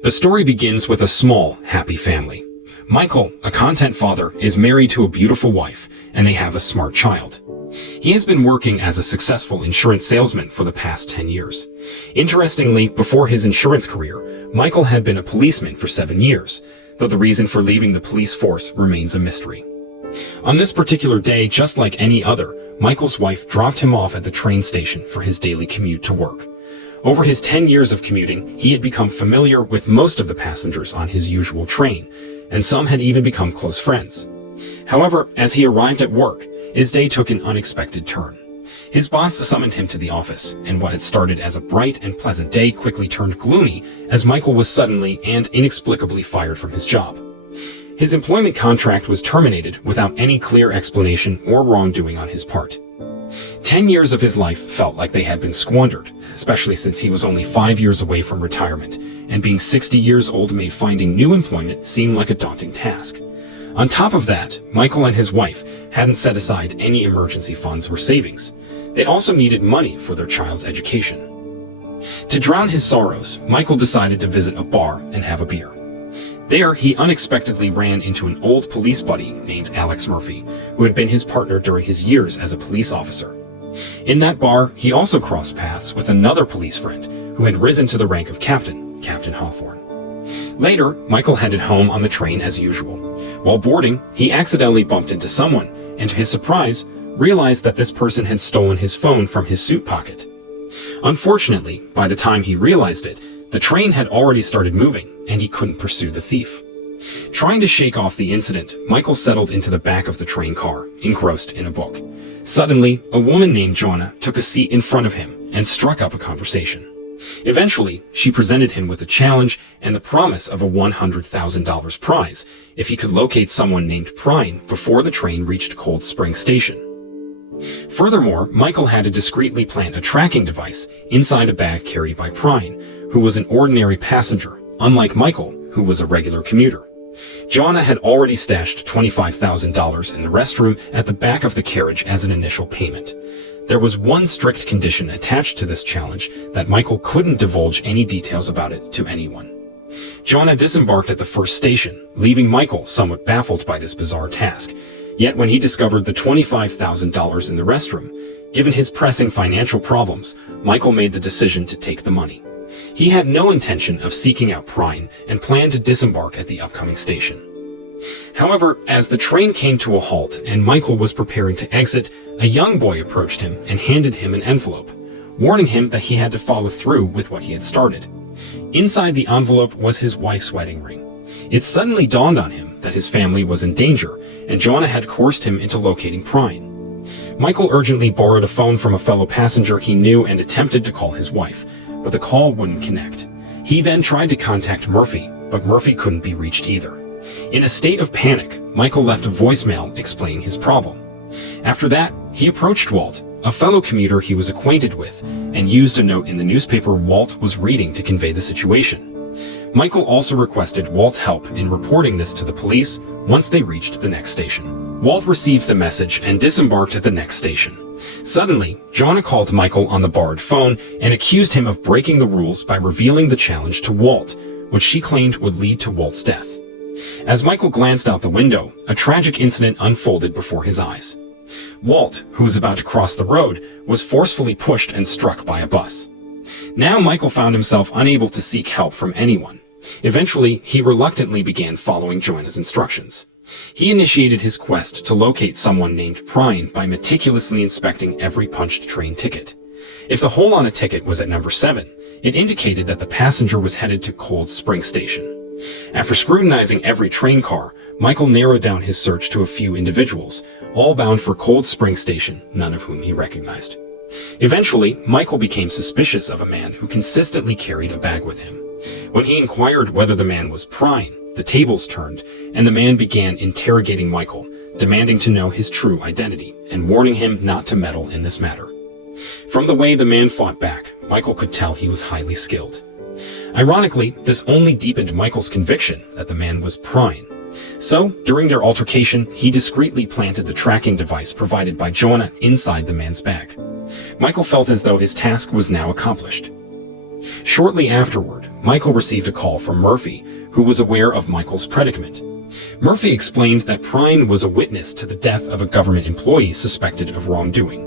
The story begins with a small, happy family. Michael, a content father, is married to a beautiful wife, and they have a smart child. He has been working as a successful insurance salesman for the past 10 years. Interestingly, before his insurance career, Michael had been a policeman for 7 years, though the reason for leaving the police force remains a mystery. On this particular day, just like any other, Michael's wife dropped him off at the train station for his daily commute to work. Over his 10 years of commuting, he had become familiar with most of the passengers on his usual train, and some had even become close friends. However, as he arrived at work, his day took an unexpected turn. His boss summoned him to the office, and what had started as a bright and pleasant day quickly turned gloomy as Michael was suddenly and inexplicably fired from his job. His employment contract was terminated without any clear explanation or wrongdoing on his part. 10 years of his life felt like they had been squandered, especially since he was only 5 years away from retirement, and being 60 years old made finding new employment seem like a daunting task. On top of that, Michael and his wife hadn't set aside any emergency funds or savings. They also needed money for their child's education. To drown his sorrows, Michael decided to visit a bar and have a beer. There, he unexpectedly ran into an old police buddy named Alex Murphy, who had been his partner during his years as a police officer. In that bar, he also crossed paths with another police friend who had risen to the rank of Captain Hawthorne. Later, Michael headed home on the train as usual. While boarding, he accidentally bumped into someone, and to his surprise, realized that this person had stolen his phone from his suit pocket. Unfortunately, by the time he realized it, the train had already started moving, and he couldn't pursue the thief. Trying to shake off the incident, Michael settled into the back of the train car, engrossed in a book. Suddenly, a woman named Joanna took a seat in front of him and struck up a conversation. Eventually, she presented him with a challenge and the promise of a $100,000 prize if he could locate someone named Prine before the train reached Cold Spring Station. Furthermore, Michael had to discreetly plant a tracking device inside a bag carried by Prine, who was an ordinary passenger, unlike Michael, who was a regular commuter. Joanna had already stashed $25,000 in the restroom at the back of the carriage as an initial payment. There was one strict condition attached to this challenge, that Michael couldn't divulge any details about it to anyone. Joanna disembarked at the first station, leaving Michael somewhat baffled by this bizarre task. Yet when he discovered the $25,000 in the restroom, given his pressing financial problems, Michael made the decision to take the money. He had no intention of seeking out Prine and planned to disembark at the upcoming station. However, as the train came to a halt and Michael was preparing to exit, a young boy approached him and handed him an envelope, warning him that he had to follow through with what he had started. Inside the envelope was his wife's wedding ring. It suddenly dawned on him that his family was in danger, and Joanna had coerced him into locating Prine. Michael urgently borrowed a phone from a fellow passenger he knew and attempted to call his wife, but the call wouldn't connect. He then tried to contact Murphy, but Murphy couldn't be reached either. In a state of panic, Michael left a voicemail explaining his problem. After that, he approached Walt, a fellow commuter he was acquainted with, and used a note in the newspaper Walt was reading to convey the situation. Michael also requested Walt's help in reporting this to the police once they reached the next station. Walt received the message and disembarked at the next station. Suddenly, Joanna called Michael on the borrowed phone and accused him of breaking the rules by revealing the challenge to Walt, which she claimed would lead to Walt's death. As Michael glanced out the window, a tragic incident unfolded before his eyes. Walt, who was about to cross the road, was forcefully pushed and struck by a bus. Now Michael found himself unable to seek help from anyone. Eventually, he reluctantly began following Joanna's instructions. He initiated his quest to locate someone named Prine by meticulously inspecting every punched train ticket. If the hole on a ticket was at number 7, it indicated that the passenger was headed to Cold Spring Station. After scrutinizing every train car, Michael narrowed down his search to a few individuals, all bound for Cold Spring Station, none of whom he recognized. Eventually, Michael became suspicious of a man who consistently carried a bag with him. When he inquired whether the man was Prine, the tables turned, and the man began interrogating Michael, demanding to know his true identity, and warning him not to meddle in this matter. From the way the man fought back, Michael could tell he was highly skilled. Ironically, this only deepened Michael's conviction that the man was Prine. So, during their altercation, he discreetly planted the tracking device provided by Joanna inside the man's bag. Michael felt as though his task was now accomplished. Shortly afterward, Michael received a call from Murphy, who was aware of Michael's predicament. Murphy explained that Prine was a witness to the death of a government employee suspected of wrongdoing.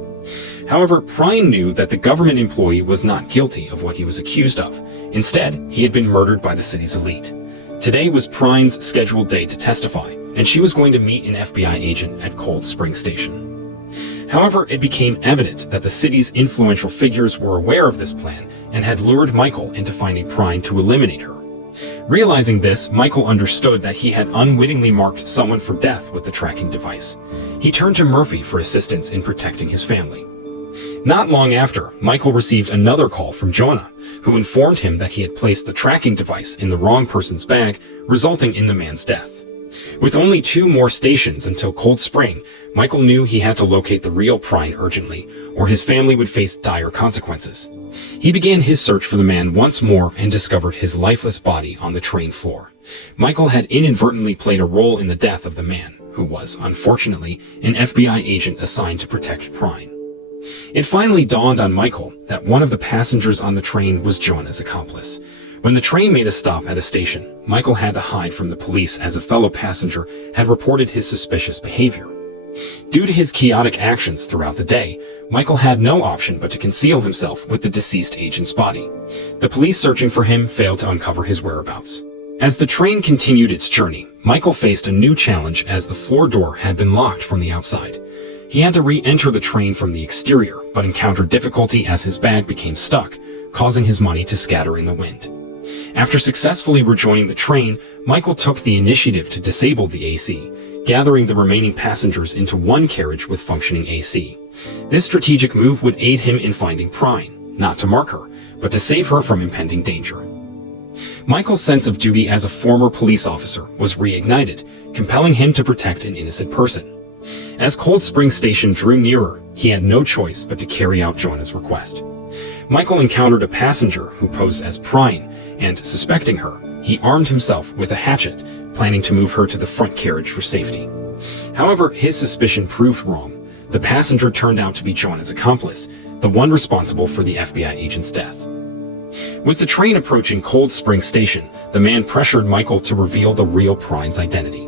However, Prine knew that the government employee was not guilty of what he was accused of. Instead, he had been murdered by the city's elite. Today was Prine's scheduled day to testify, and she was going to meet an FBI agent at Cold Spring Station. However, it became evident that the city's influential figures were aware of this plan and had lured Michael into finding Prine to eliminate her. Realizing this, Michael understood that he had unwittingly marked someone for death with the tracking device. He turned to Murphy for assistance in protecting his family. Not long after, Michael received another call from Jonah, who informed him that he had placed the tracking device in the wrong person's bag, resulting in the man's death. With only 2 more stations until Cold Spring, Michael knew he had to locate the real Prine urgently, or his family would face dire consequences. He began his search for the man once more and discovered his lifeless body on the train floor. Michael had inadvertently played a role in the death of the man, who was, unfortunately, an FBI agent assigned to protect Prine. It finally dawned on Michael that one of the passengers on the train was Jonah's accomplice. When the train made a stop at a station, Michael had to hide from the police as a fellow passenger had reported his suspicious behavior. Due to his chaotic actions throughout the day, Michael had no option but to conceal himself with the deceased agent's body. The police searching for him failed to uncover his whereabouts. As the train continued its journey, Michael faced a new challenge as the floor door had been locked from the outside. He had to re-enter the train from the exterior, but encountered difficulty as his bag became stuck, causing his money to scatter in the wind. After successfully rejoining the train, Michael took the initiative to disable the AC, gathering the remaining passengers into one carriage with functioning AC. This strategic move would aid him in finding Prine, not to mark her, but to save her from impending danger. Michael's sense of duty as a former police officer was reignited, compelling him to protect an innocent person. As Cold Spring Station drew nearer, he had no choice but to carry out Jonah's request. Michael encountered a passenger who posed as Prine, and, suspecting her, he armed himself with a hatchet, planning to move her to the front carriage for safety. However, his suspicion proved wrong. The passenger turned out to be Jonah's accomplice, the one responsible for the FBI agent's death. With the train approaching Cold Spring Station, the man pressured Michael to reveal the real Prine's identity.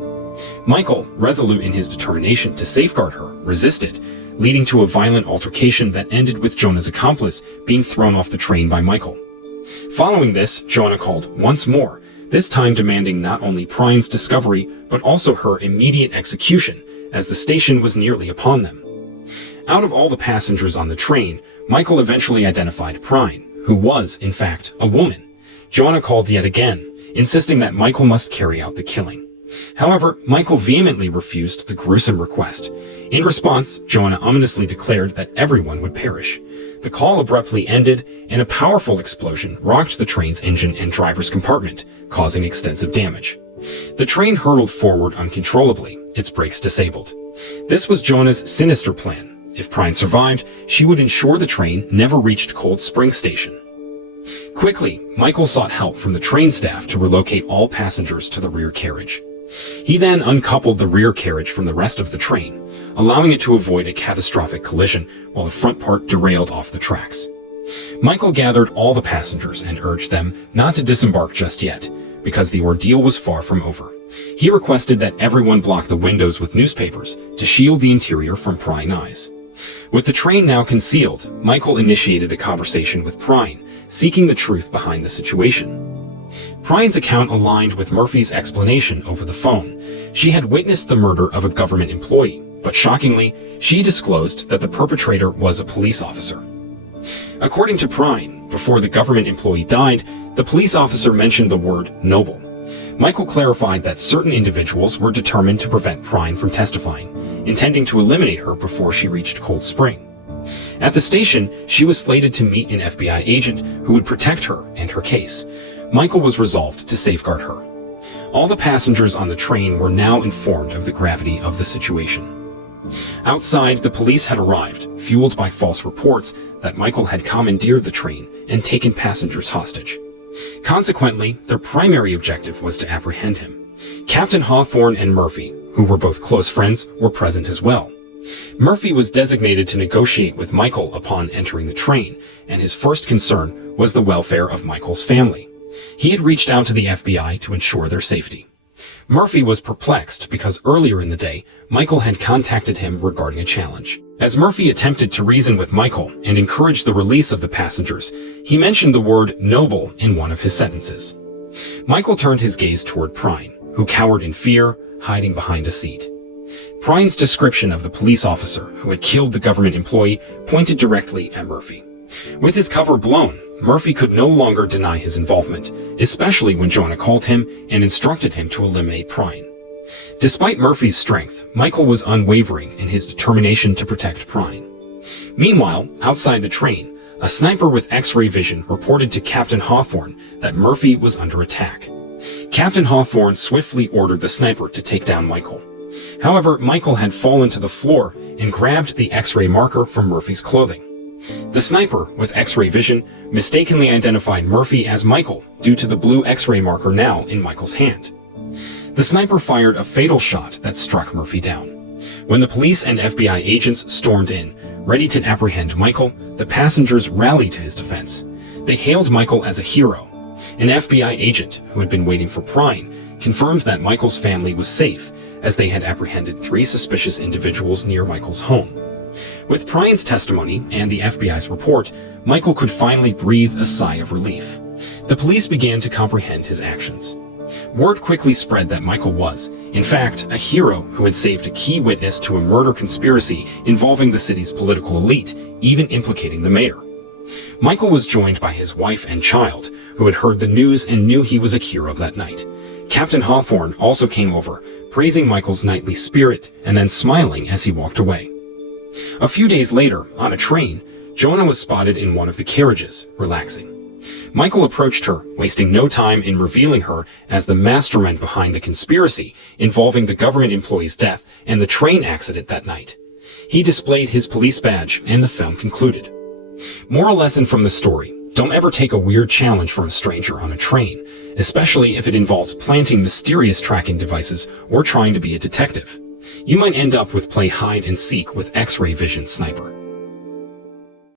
Michael, resolute in his determination to safeguard her, resisted, leading to a violent altercation that ended with Jonah's accomplice being thrown off the train by Michael. Following this, Jonah called once more, this time demanding not only Prine's discovery, but also her immediate execution, as the station was nearly upon them. Out of all the passengers on the train, Michael eventually identified Prine, who was, in fact, a woman. Jonah called yet again, insisting that Michael must carry out the killing. However, Michael vehemently refused the gruesome request. In response, Jonah ominously declared that everyone would perish. The call abruptly ended, and a powerful explosion rocked the train's engine and driver's compartment, causing extensive damage. The train hurtled forward uncontrollably, its brakes disabled. This was Jonah's sinister plan. If Prine survived, she would ensure the train never reached Cold Spring Station. Quickly, Michael sought help from the train staff to relocate all passengers to the rear carriage. He then uncoupled the rear carriage from the rest of the train, allowing it to avoid a catastrophic collision while the front part derailed off the tracks. Michael gathered all the passengers and urged them not to disembark just yet, because the ordeal was far from over. He requested that everyone block the windows with newspapers to shield the interior from prying eyes. With the train now concealed, Michael initiated a conversation with Prine, seeking the truth behind the situation. Prine's account aligned with Murphy's explanation over the phone. She had witnessed the murder of a government employee, but shockingly, she disclosed that the perpetrator was a police officer. According to Prine, before the government employee died, the police officer mentioned the word noble. Michael clarified that certain individuals were determined to prevent Prine from testifying, intending to eliminate her before she reached Cold Spring. At the station, she was slated to meet an FBI agent who would protect her and her case. Michael was resolved to safeguard her. All the passengers on the train were now informed of the gravity of the situation. Outside, the police had arrived, fueled by false reports that Michael had commandeered the train and taken passengers hostage. Consequently, their primary objective was to apprehend him. Captain Hawthorne and Murphy, who were both close friends, were present as well. Murphy was designated to negotiate with Michael upon entering the train, and his first concern was the welfare of Michael's family. He had reached out to the FBI to ensure their safety. Murphy was perplexed because earlier in the day, Michael had contacted him regarding a challenge. As Murphy attempted to reason with Michael and encourage the release of the passengers, he mentioned the word noble in one of his sentences. Michael turned his gaze toward Prine, who cowered in fear, hiding behind a seat. Prine's description of the police officer who had killed the government employee pointed directly at Murphy. With his cover blown, Murphy could no longer deny his involvement, especially when Jonah called him and instructed him to eliminate Prine. Despite Murphy's strength, Michael was unwavering in his determination to protect Prine. Meanwhile, outside the train, a sniper with X-ray vision reported to Captain Hawthorne that Murphy was under attack. Captain Hawthorne swiftly ordered the sniper to take down Michael. However, Michael had fallen to the floor and grabbed the X-ray marker from Murphy's clothing. The sniper, with X-ray vision, mistakenly identified Murphy as Michael due to the blue X-ray marker now in Michael's hand. The sniper fired a fatal shot that struck Murphy down. When the police and FBI agents stormed in, ready to apprehend Michael, the passengers rallied to his defense. They hailed Michael as a hero. An FBI agent, who had been waiting for Prine, confirmed that Michael's family was safe, as they had apprehended 3 suspicious individuals near Michael's home. With Prine's testimony and the FBI's report, Michael could finally breathe a sigh of relief. The police began to comprehend his actions. Word quickly spread that Michael was, in fact, a hero who had saved a key witness to a murder conspiracy involving the city's political elite, even implicating the mayor. Michael was joined by his wife and child, who had heard the news and knew he was a hero that night. Captain Hawthorne also came over, praising Michael's knightly spirit and then smiling as he walked away. A few days later, on a train, Jonah was spotted in one of the carriages, relaxing. Michael approached her, wasting no time in revealing her as the mastermind behind the conspiracy involving the government employee's death and the train accident that night. He displayed his police badge and the film concluded. Moral lesson from the story: don't ever take a weird challenge from a stranger on a train, especially if it involves planting mysterious tracking devices or trying to be a detective. You might end up with play hide and seek with X-ray vision sniper.